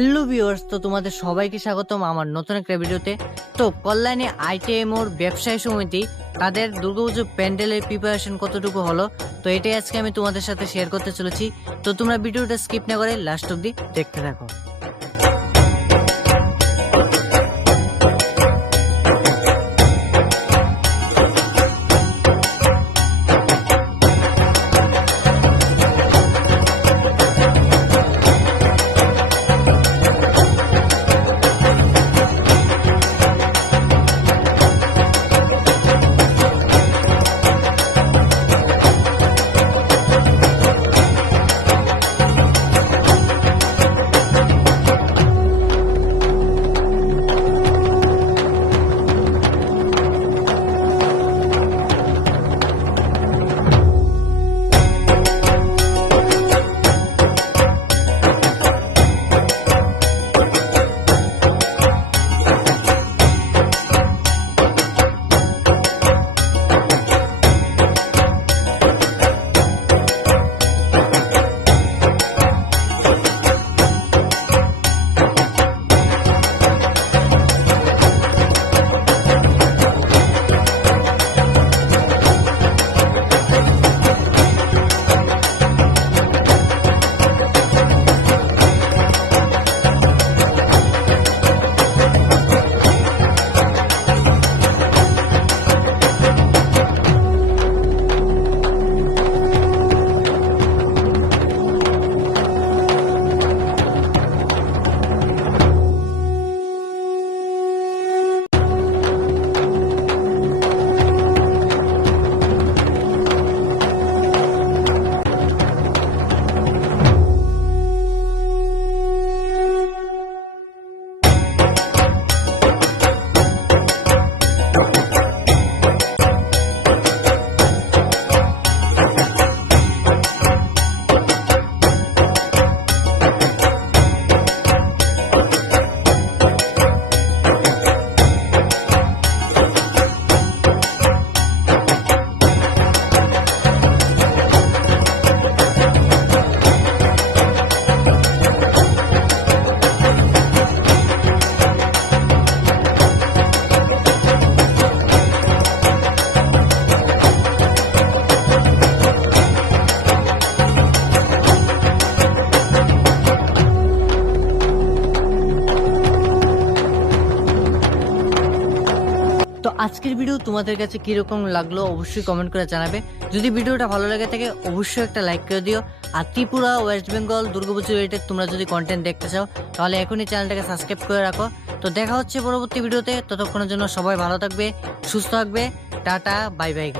Hello viewers, তো তোমাদের সবাইকে স্বাগতম আমার নতুন একটা ভিডিওতে। তো কল্যাণী আইটিএম ওর ব্যবসায়ী সমিতি তাদের দুর্গাপুজো প্যান্ডেলের প্রিপারেশন কতটুকু হলো, তো এটাই আজকে আমি তোমাদের সাথে শেয়ার করতে চলেছি। তো তোমরা ভিডিওটা স্কিপ না করে লাস্ট অব্দি দেখতে থাকো। তো আজকের ভিডিও তোমাদের কাছে কিরকম লাগলো অবশ্যই কমেন্ট করে জানাবে। যদি ভিডিওটা ভালো লাগে থাকে অবশ্যই একটা লাইক করে দিও। আর ত্রিপুরা, ওয়েস্ট বেঙ্গল দুর্গাপুজো রিলেটেড তোমরা যদি কন্টেন্ট দেখতে চাও তাহলে এখনই চ্যানেলটাকে সাবস্ক্রাইব করে রাখো। তো দেখা হচ্ছে পরবর্তী ভিডিওতে, ততক্ষণের জন্য সবাই ভালো থাকবে, সুস্থ থাকবে। Tata, bye bye.